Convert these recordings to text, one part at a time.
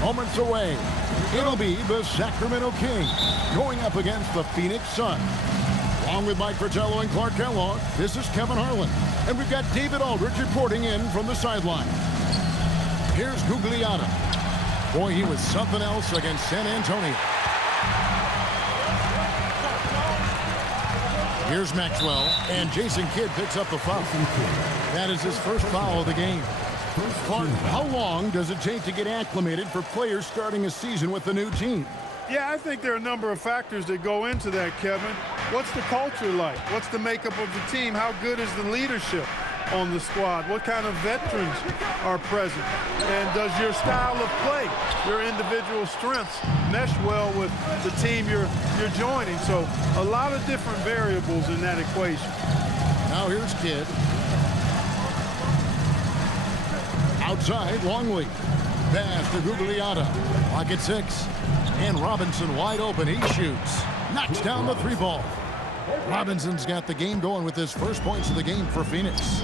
Moments away, it'll be the Sacramento Kings going up against the Phoenix Suns. Along with Mike Fratello and Clark Kellogg, this is Kevin Harlan. And we've got David Aldridge reporting in from the sideline. Here's Gugliotta. Boy, he was something else against San Antonio. Here's Maxwell, and Jason Kidd picks up the foul. That is his first foul of the game. Clark, how long does it take to get acclimated for players starting a season with a new team? Yeah, I think there are a number of factors that go into that, Kevin. What's the culture like? What's the makeup of the team? How good is the leadership on the squad? What kind of veterans are present? And does your style of play, your individual strengths, mesh well with the team you're joining? So a lot of different variables in that equation. Now here's Kidd. Outside, Longley. Pass to Gugliotta. Lock at 6. And Robinson wide open. He shoots. Knocks down the 3 ball. Robinson's got the game going with his first points of the game for Phoenix.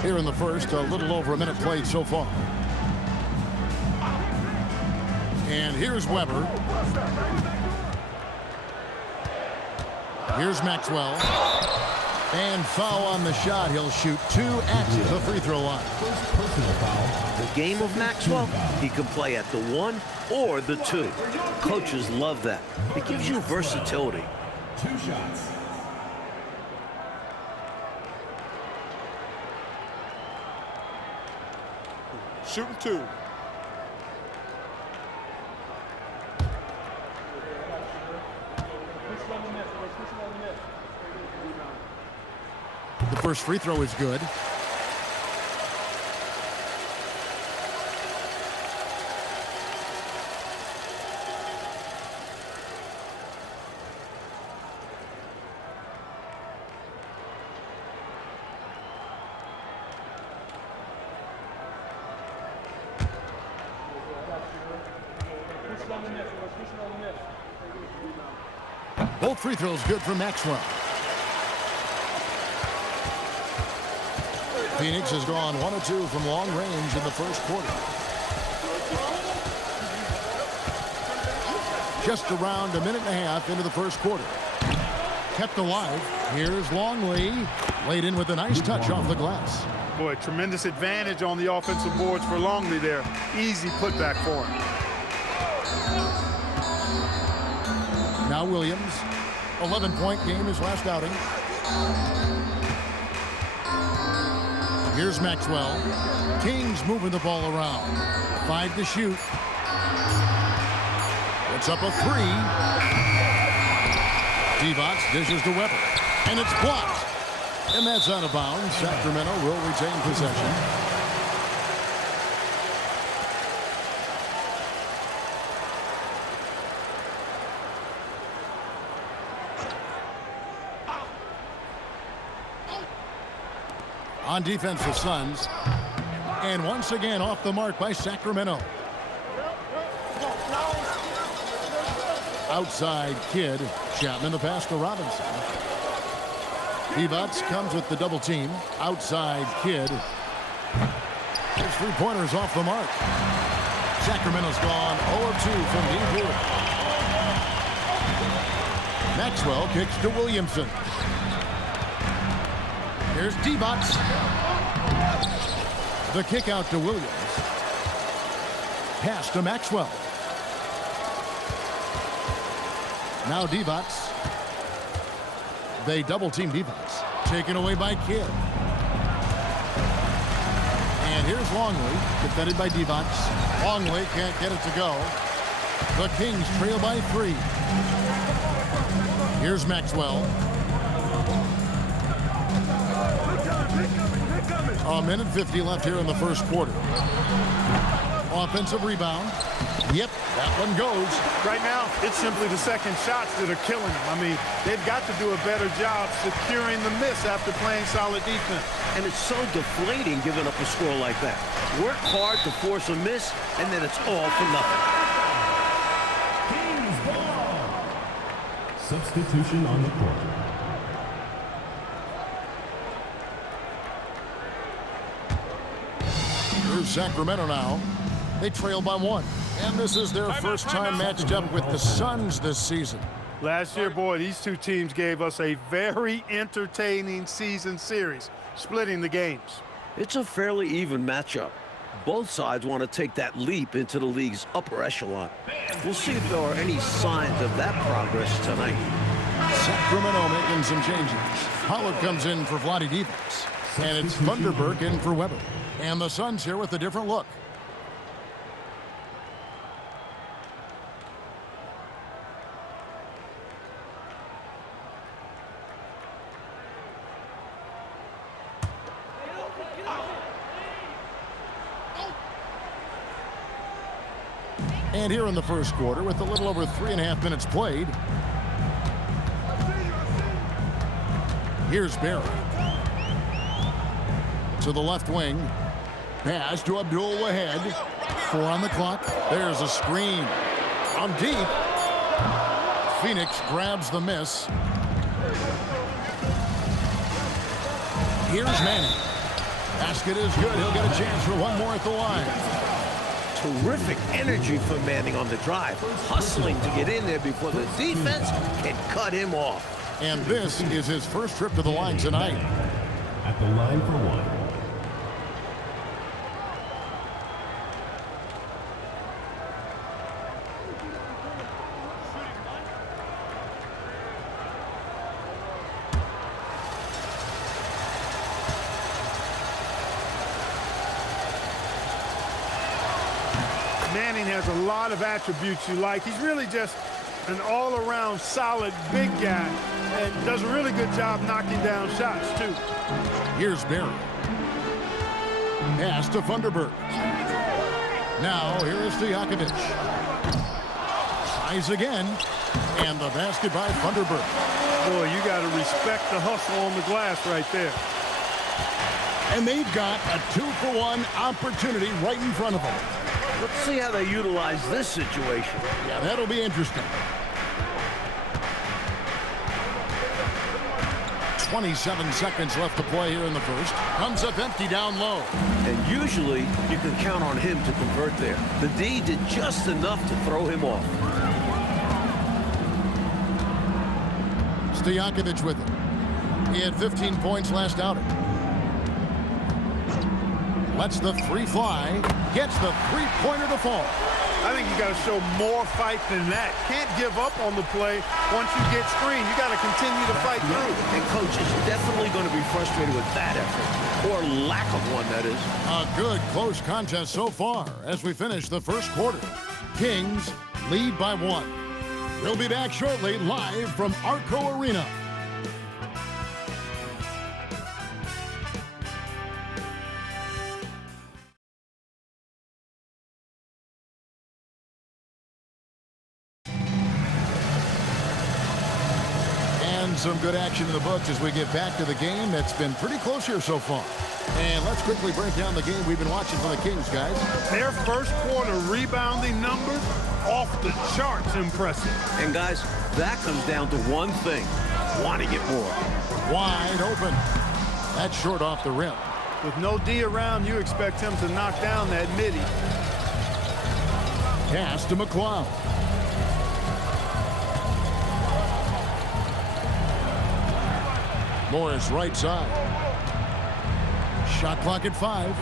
Here in the first, a little over a minute played so far. And here's Weber. Here's Maxwell. And foul on the shot. He'll shoot 2 at the free throw line. The game of Maxwell, he can play at the 1 or the 2. Coaches love that. It gives you versatility. 2 shots. Shooting 2. The first free throw is good. Both free throws good for Maxwell. Phoenix has gone 1 of 2 from long range in the first quarter. Just around a minute and a half into the first quarter. Kept alive. Here's Longley. Laid in with a nice touch off the glass. Boy, tremendous advantage on the offensive boards for Longley there. Easy putback for him. Now Williams. 11-point game his last outing. Here's Maxwell. Kings moving the ball around. 5 to shoot. Puts up a 3. Divac dishes to Weber. And it's blocked. And that's out of bounds. Sacramento will retain possession. On defense, the Suns. And once again off the mark by Sacramento. Outside Kidd. Chapman the pass to Robinson. Divac comes with the double team. Outside Kidd. His 3-pointers off the mark. Sacramento's gone 0-2 from deep here. Maxwell kicks to Williamson. Here's Divac. The kick out to Williams. Pass to Maxwell. Now Divac. They double team Divac. Taken away by Kidd. And here's Longley. Defended by Divac. Longley can't get it to go. The Kings trail by 3. Here's Maxwell. A minute 50 left here in the first quarter. Offensive rebound. Yep, that one goes. Right now, it's simply the second shots that are killing them. I mean, they've got to do a better job securing the miss after playing solid defense. And it's so deflating giving up a score like that. Work hard to force a miss, and then it's all for nothing. Kings ball. Substitution on the court. for Sacramento now. They trail by 1. And this is their first time matched up with the Suns this season. Last year, boy, these two teams gave us a very entertaining season series, splitting the games. It's a fairly even matchup. Both sides want to take that leap into the league's upper echelon. We'll see if there are any signs of that progress tonight. Sacramento making some changes. Pollard comes in for Vlade Divac. And it's Thunderberg in for Weber. And the Suns here with a different look. And here in the first quarter, with a little over 3.5 minutes played, here's Barry. To the left wing. Pass to Abdul ahead. 4 on the clock. There's a screen. On deep. Phoenix grabs the miss. Here's Manning. Basket is good. He'll get a chance for one more at the line. Terrific energy from Manning on the drive, hustling to get in there before the defense can cut him off. And this is his first trip to the line tonight. At the line for 1. Manning has a lot of attributes you like. He's really just an all-around solid big guy and does a really good job knocking down shots, too. Here's Barry. Pass to Thunderberg. Now, here is Stojakovic. Tries again. And the basket by Thunderberg. Boy, you got to respect the hustle on the glass right there. And they've got a 2-for-1 opportunity right in front of them. Let's see how they utilize this situation. Yeah, that'll be interesting. 27 seconds left to play here in the first. Comes up empty down low. And usually, you can count on him to convert there. The D did just enough to throw him off. Stojakovic with it. He had 15 points last outing. Lets the 3 fly. Gets the 3-pointer to fall. I think you got to show more fight than that. Can't give up on the play once you get screened. You got to continue to fight through. And coach is definitely going to be frustrated with that effort, or lack of one, that is. A good close contest so far as we finish the first quarter. Kings lead by 1. We'll be back shortly, live from Arco Arena. Some good action in the books as we get back to the game that's been pretty close here so far. And let's quickly break down the game we've been watching from the Kings, guys. Their first quarter rebounding numbers off the charts impressive. And guys, that comes down to one thing: wanting it more. Wide open. That's short off the rim. With no D around, you expect him to knock down that midi. Pass to McLeod. Morris right side. Shot clock at 5.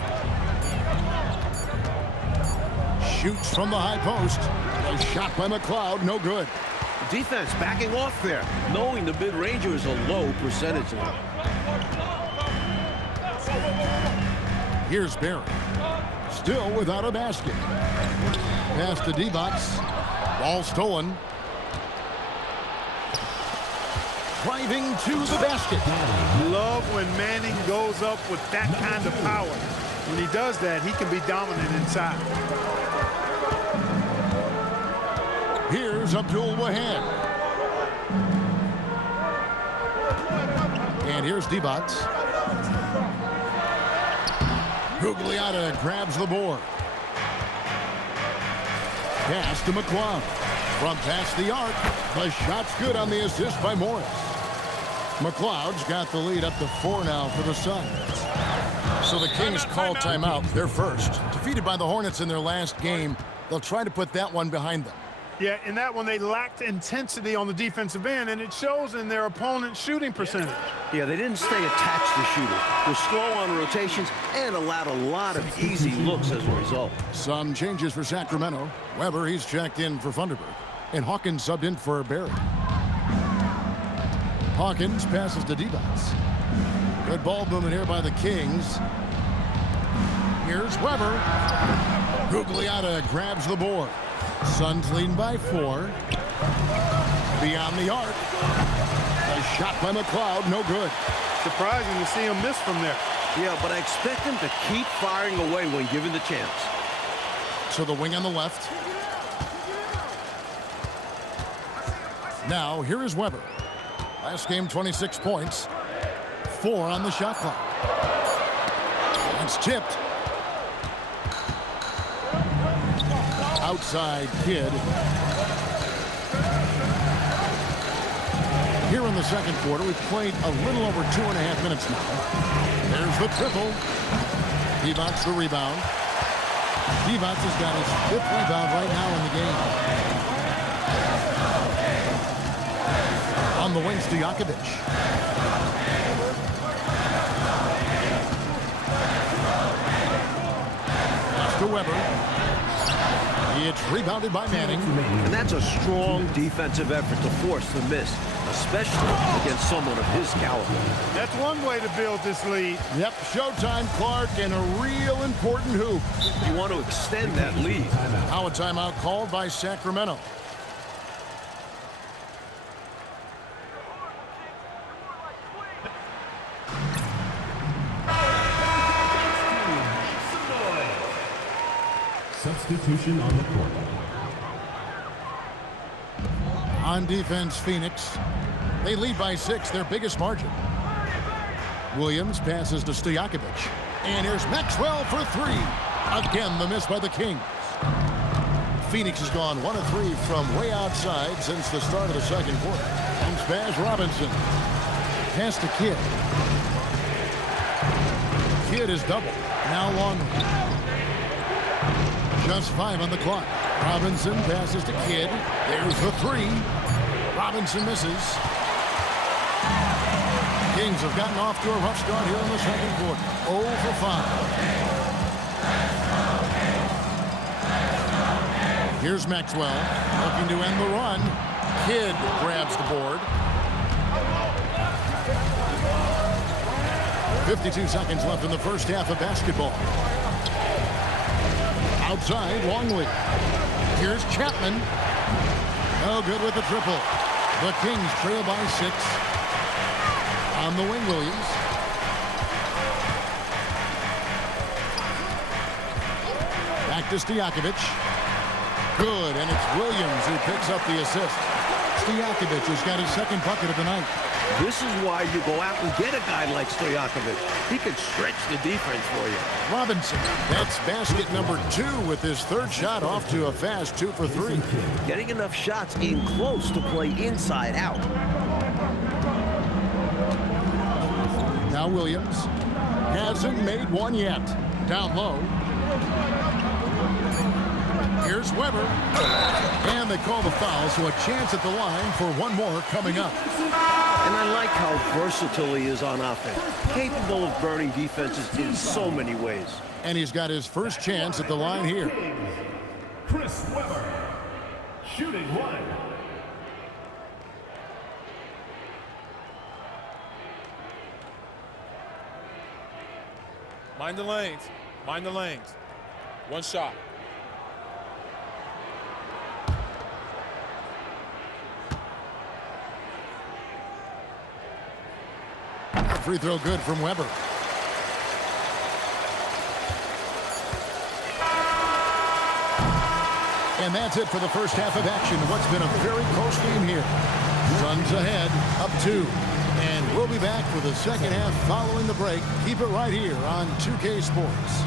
Shoots from the high post. A shot by McLeod, no good. Defense backing off there, knowing the mid-ranger is a low percentage. Here's Barry. Still without a basket. Pass to Divac. Ball stolen. Driving to the basket. Love when Manning goes up with that kind of power. When he does that, he can be dominant inside. Here's Abdul Wahab. And here's Divac. Gugliotta grabs the board. Pass to McLeod. From past the arc. The shot's good on the assist by Morris. McLeod's got the lead up to 4 now for the Suns. So the Kings call timeout. They're first. Defeated by the Hornets in their last game. They'll try to put that one behind them. Yeah, in that one, they lacked intensity on the defensive end, and it shows in their opponent's shooting percentage. Yeah, they didn't stay attached to shooters. Were slow on rotations and allowed a lot of easy looks as a result. Some changes for Sacramento. Weber, he's checked in for Funderburg. And Hawkins subbed in for Barry. Hawkins passes to Divac. Good ball movement here by the Kings. Here's Weber. Gugliotta grabs the board. Suns leading by 4. Beyond the arc. A shot by McLeod, no good. Surprising to see him miss from there. Yeah, but I expect him to keep firing away when given the chance. To the wing on the left. Now, here is Weber. Last game, 26 points. 4 on the shot clock. It's tipped. Outside Kidd. Here in the second quarter, we've played a little over 2.5 minutes now. There's the triple. Divac the rebound. Divac has got his 5th rebound right now in the game. On the wing, Stojakovic. Pass to Weber. It's rebounded by Manning. And that's a strong defensive effort to force the miss, especially against someone of his caliber. That's one way to build this lead. Yep, showtime, Clark, and a real important hoop. You want to extend that lead. Now a timeout called by Sacramento. Substitution on the court. On defense, Phoenix. They lead by 6, their biggest margin. Williams passes to Stojakovic. And here's Maxwell for 3. Again, the miss by the Kings. Phoenix has gone 1 of 3 from way outside since the start of the second quarter. Comes pass Robinson. Pass to Kidd. Kidd is double. Now Longley. Just 5 on the clock. Robinson passes to Kidd. There's the 3. Robinson misses. Kings have gotten off to a rough start here in the second quarter. 0 for 5. Here's Maxwell looking to end the run. Kidd grabs the board. 52 seconds left in the first half of basketball. Outside, Longley. Here's Chapman. No good with the triple. The Kings trail by 6. On the wing, Williams. Back to Stojakovic. Good, and it's Williams who picks up the assist. Stojakovic has got his 2nd bucket of the night. This is why you go out and get a guy like Stojakovic. He can stretch the defense for you. Robinson, that's basket number 2 with his 3rd shot off to a fast 2 for 3. Getting enough shots in close to play inside out. Now Williams hasn't made one yet. Down low. Here's Weber. And they call the foul, so a chance at the line for one more coming up. And I like how versatile he is on offense. Capable of burning defenses in so many ways. And he's got his first chance at the line here. Chris Weber, shooting 1. Mind the lanes. Mind the lanes. One shot. Free throw good from Weber. And that's it for the first half of action. What's been a very close game here. Suns ahead, up 2. And we'll be back for the second half following the break. Keep it right here on 2K Sports.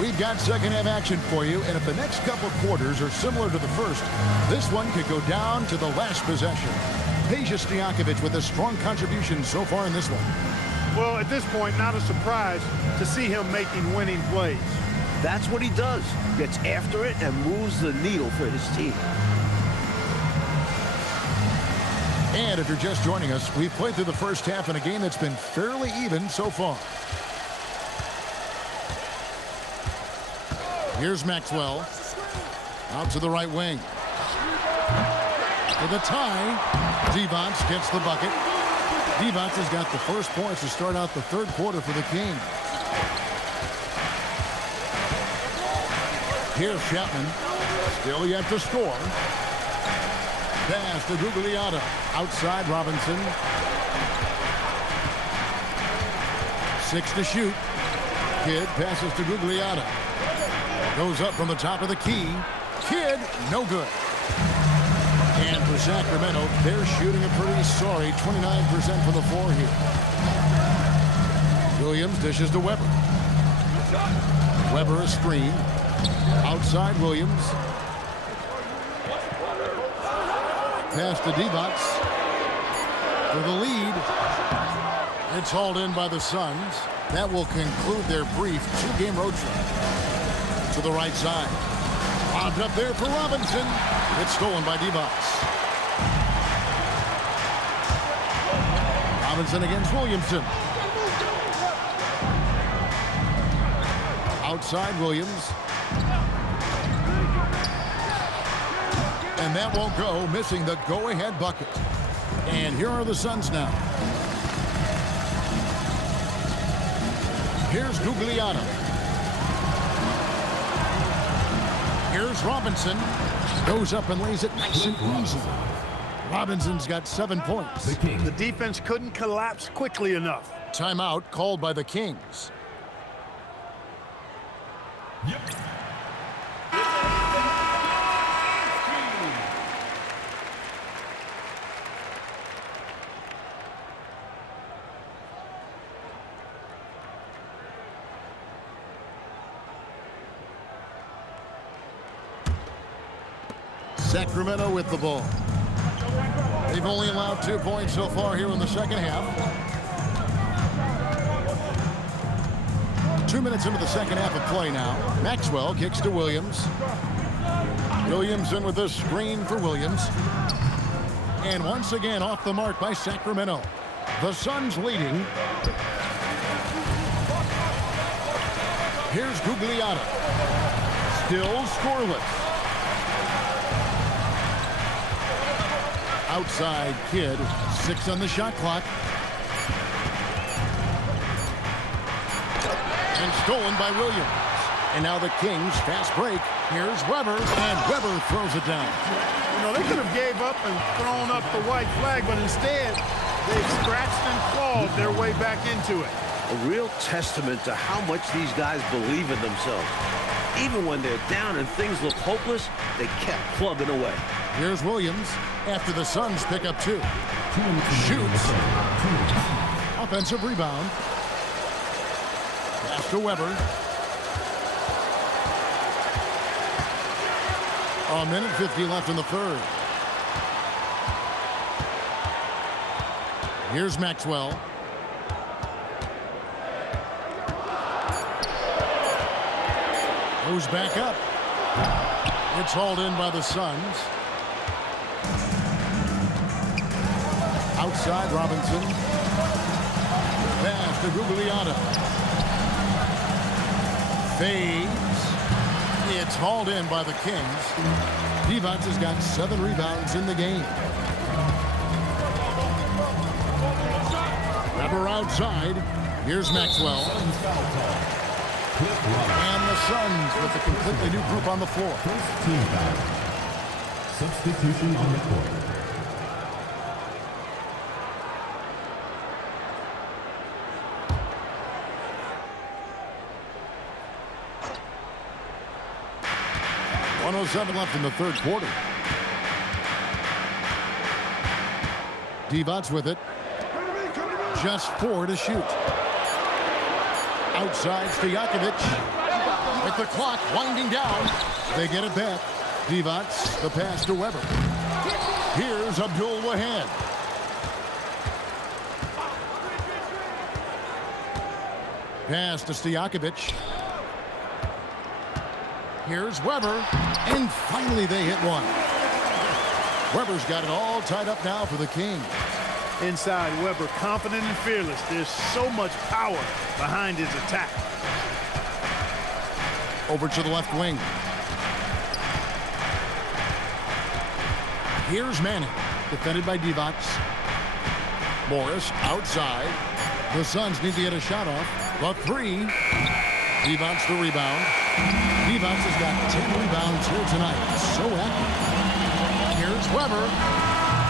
We We've got second half action for you, and if the next couple quarters are similar to the first, this one could go down to the last possession. Peja Stojakovic with a strong contribution so far in this one. Well, at this point, not a surprise to see him making winning plays. That's what he does. Gets after it and moves the needle for his team. And if you're just joining us, we've played through the first half in a game that's been fairly even so far. Here's Maxwell. Out to the right wing. With a tie, Divac gets the bucket. Divac has got the first points to start out the third quarter for the Kings. Here's Chapman. Still yet to score. Pass to Gugliotta. Outside Robinson. 6 to shoot. Kidd passes to Gugliotta. Goes up from the top of the key. Kidd, no good. And for Sacramento, they're shooting a pretty sorry 29% from the floor here. Williams dishes to Weber. Weber a screen. Outside Williams. Pass to Divac. For the lead. It's hauled in by the Suns. That will conclude their brief two-game road trip. To the right side. Lobbed up there for Robinson. It's stolen by Divac. Robinson against Williamson. Outside Williams. And that won't go, missing the go-ahead bucket. And here are the Suns now. Here's Gugliotta. Here's Robinson. Goes up and lays it nice and easy. Robinson's got 7 points. The defense couldn't collapse quickly enough. Timeout called by the Kings. Sacramento with the ball. They've only allowed 2 points so far here in the second half. 2 minutes into the second half of play now. Maxwell kicks to Williams. Williamson with a screen for Williams. And once again off the mark by Sacramento. The Suns leading. Here's Gugliotta. Still scoreless. Outside Kidd, 6 on the shot clock. And stolen by Williams. And now the Kings fast break. Here's Weber, and Weber throws it down. You know, they could have gave up and thrown up the white flag, but instead they've scratched and clawed their way back into it. A real testament to how much these guys believe in themselves. Even when they're down and things look hopeless, they kept plugging away. Here's Williams after the Suns pick up 2. Shoots. Offensive rebound. Pass to Weber. A minute 50 left in the third. Here's Maxwell. Goes back up. It's hauled in by the Suns. Outside Robinson. Pass to Gugliotta. Fades. It's hauled in by the Kings. Divac has got 7 rebounds in the game. Weber outside. Here's Maxwell. And the Suns with a completely new group on the floor. First team foul. Substitution on the court. .107 left in the third quarter. Divac with it. Just 4 to shoot. Outside Stojakovic. With the clock winding down, they get it back. Divac, the pass to Weber. Here's Abdul Wahad. Pass to Stojakovic. Here's Weber, and finally they hit one. Weber's got it all tied up now for the Kings. Inside, Weber, confident and fearless. There's so much power behind his attack. Over to the left wing. Here's Manning, defended by Divac. Morris outside. The Suns need to get a shot off. The three. Divac the rebound. Divac has got 10 rebounds here tonight. So active. Here's Weber.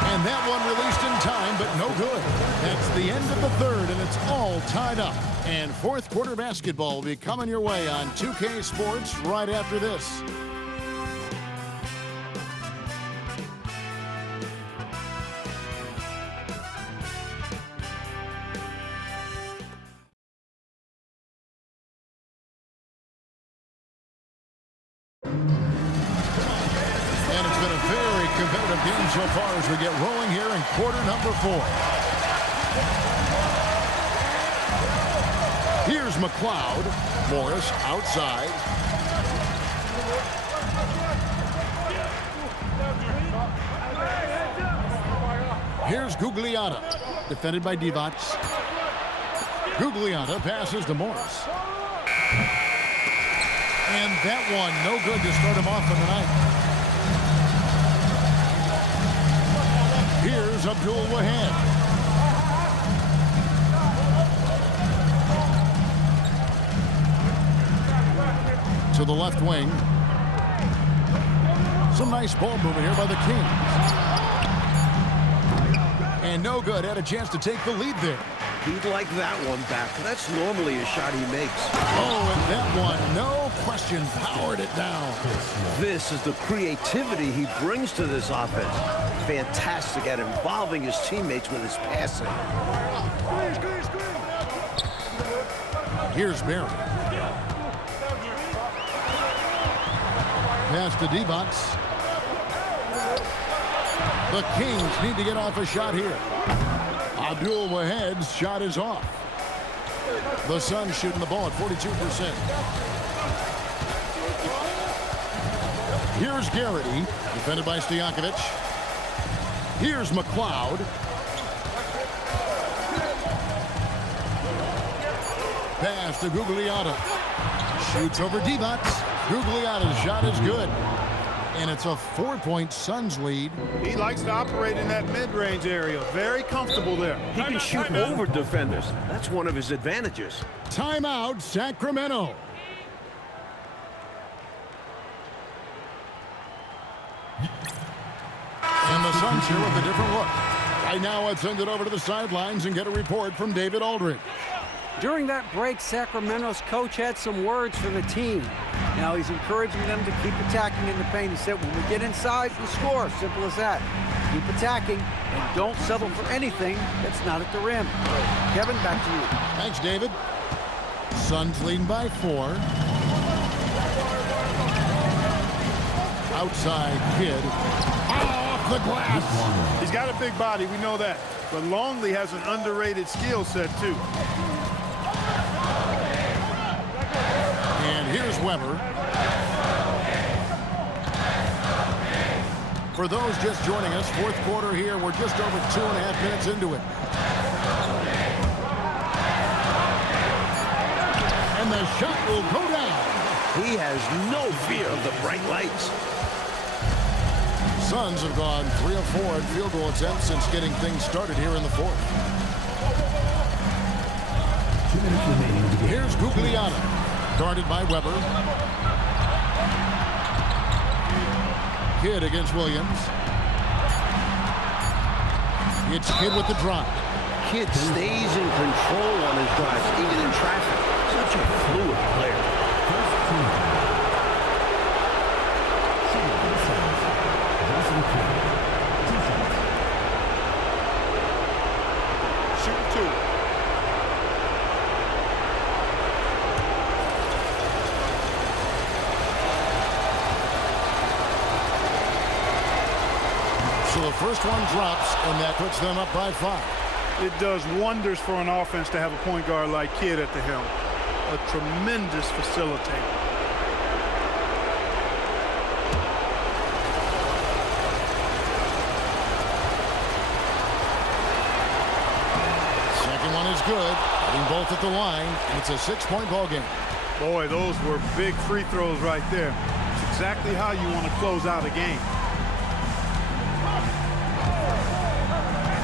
And that one released in time, but no good. That's the end of the third, and it's all tied up. And fourth quarter basketball will be coming your way on 2K Sports right after this. And it's been a very competitive game so far as we get rolling here in quarter number 4. Here's McLeod. Morris outside. Here's Gugliotta, defended by Divac. Gugliotta passes to Morris. And that one, no good to start him off for the night. Here's Abdul Wahad. To the left wing. Some nice ball movement here by the Kings. And no good. Had a chance to take the lead there. He'd like that one back. That's normally a shot he makes. Oh, and that one, no question, powered it down. This is the creativity he brings to this offense. Fantastic at involving his teammates with his passing. Here's Barry. Pass to Divac. The Kings need to get off a shot here. Abdul Wahad's shot is off. The Suns shooting the ball at 42%. Here's Garrity, defended by Stojakovic. Here's McLeod. Pass to Gugliotta. Shoots over Divac. Gugliotta's shot is good. And it's a 4-point Suns lead. He likes to operate in that mid-range area. Very comfortable there. He can shoot over defenders. That's one of his advantages. Timeout, Sacramento. And the Suns here with a different look. Right now, let's send it over to the sidelines and get a report from David Aldridge. During that break, Sacramento's coach had some words for the team. Now he's encouraging them to keep attacking in the paint. He said, when we get inside, we score. Simple as that. Keep attacking and don't settle for anything that's not at the rim. Kevin, back to you. Thanks, David. Suns leading by 4. Outside Kid. Off the glass. He's got a big body, we know that. But Longley has an underrated skill set, too. And here's Weber. For those just joining us, fourth quarter here. We're just over 2.5 minutes into it. And the shot will go down. He has no fear of the bright lights. Suns have gone 3 of 4 in field goal attempts since getting things started here in the fourth. 2 minutes remaining to go. Here's Gugliotta, guarded by Weber. Kidd against Williams. It's Kidd with the drive. Kidd stays in control on his drives, even in traffic. Such a fluid player. First team. Shoot 2. So the first one drops, and that puts them up by 5. It does wonders for an offense to have a point guard like Kidd at the helm. A tremendous facilitator. Second one is good. Hitting both at the line, and it's a 6-point ball game. Boy, those were big free throws right there. It's exactly how you want to close out a game.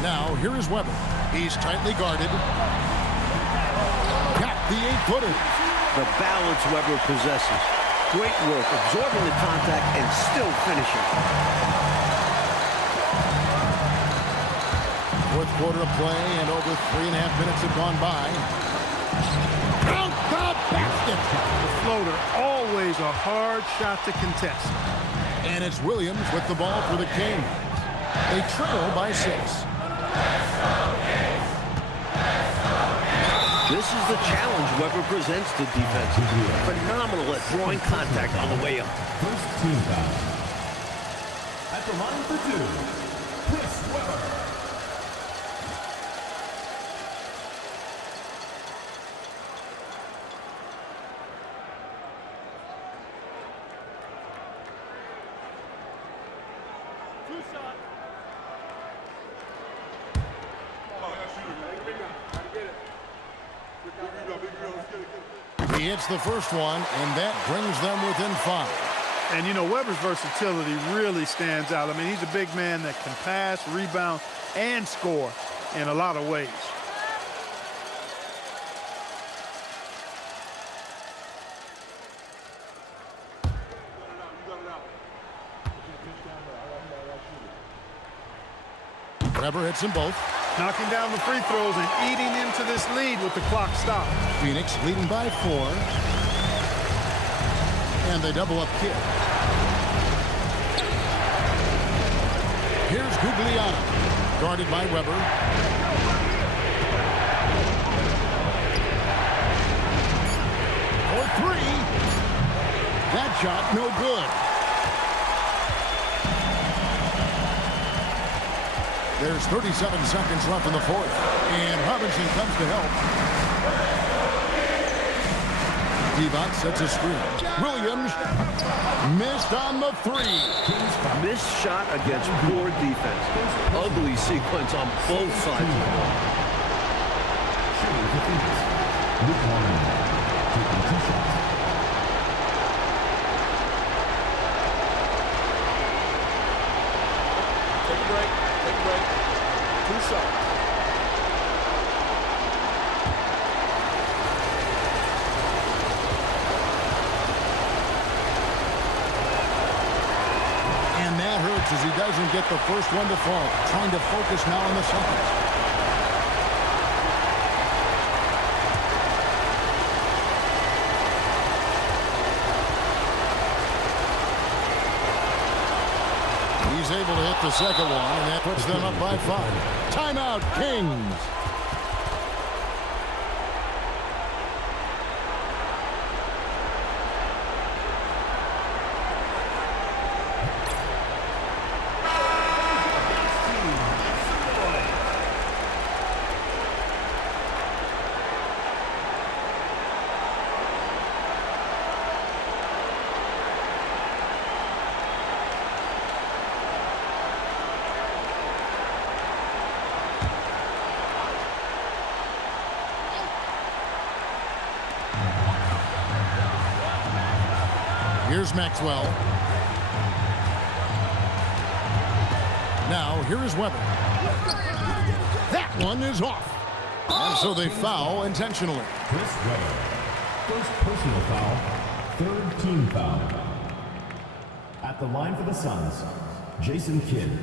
Now, here is Weber. He's tightly guarded. Got the 8-footer. The balance Weber possesses. Great work absorbing the contact and still finishing. Fourth quarter of play, and over 3.5 minutes have gone by. Count the basket! The floater, always a hard shot to contest. And it's Williams with the ball for the Kings. They trail by 6. This is the challenge Weber presents to defense. Phenomenal at drawing contact on the way up. First team foul. At the line for 2, Chris Weber. He hits the first one, and that brings them within 5. And, you know, Weber's versatility really stands out. I mean, he's a big man that can pass, rebound, and score in a lot of ways. Weber hits them both. Knocking down the free throws and eating into this lead with the clock stopped. Phoenix leading by 4. And they double up Kidd. Here's Gugliotta, guarded by Weber. For 3. That shot no good. There's 37 seconds left in the fourth, and Robinson comes to help. Divac sets a screen. Williams missed on the 3. Missed shot against poor defense. Ugly sequence on both sides of the ball. Shooting for Phoenix. Luke Warren taking 2 shots. Take a break. Take a break. 2 shots. And that hurts as he doesn't get the first one to fall. Trying to focus now on the second. He's able to hit the second one, and that puts them up by 5. Timeout, Kings. Here's Maxwell. Now, here is Weber. That one is off. And so they foul intentionally. Chris Weber. First personal foul. Third team foul. At the line for the Suns, Jason Kidd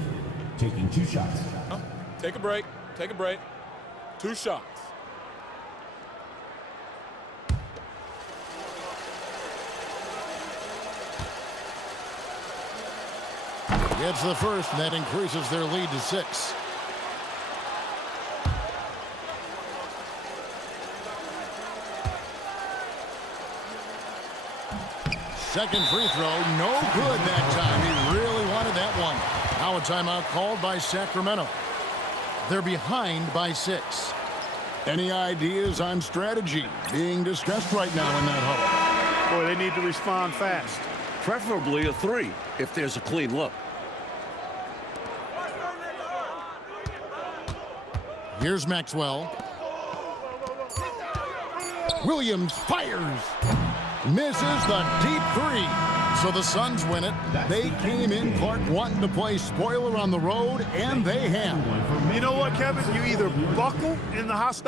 taking 2 shots. Take a break. Take a break. 2 shots. Gets the first, and that increases their lead to 6. Second free throw, no good that time. He really wanted that one. Now a timeout called by Sacramento. They're behind by 6. Any ideas on strategy being discussed right now in that huddle? Boy, they need to respond fast. Preferably a 3 if there's a clean look. Here's Maxwell. Williams fires. Misses the deep 3. So the Suns win it. They came in, Clark, wanting to play spoiler on the road, and they have. You know what, Kevin? You either buckle in the hostile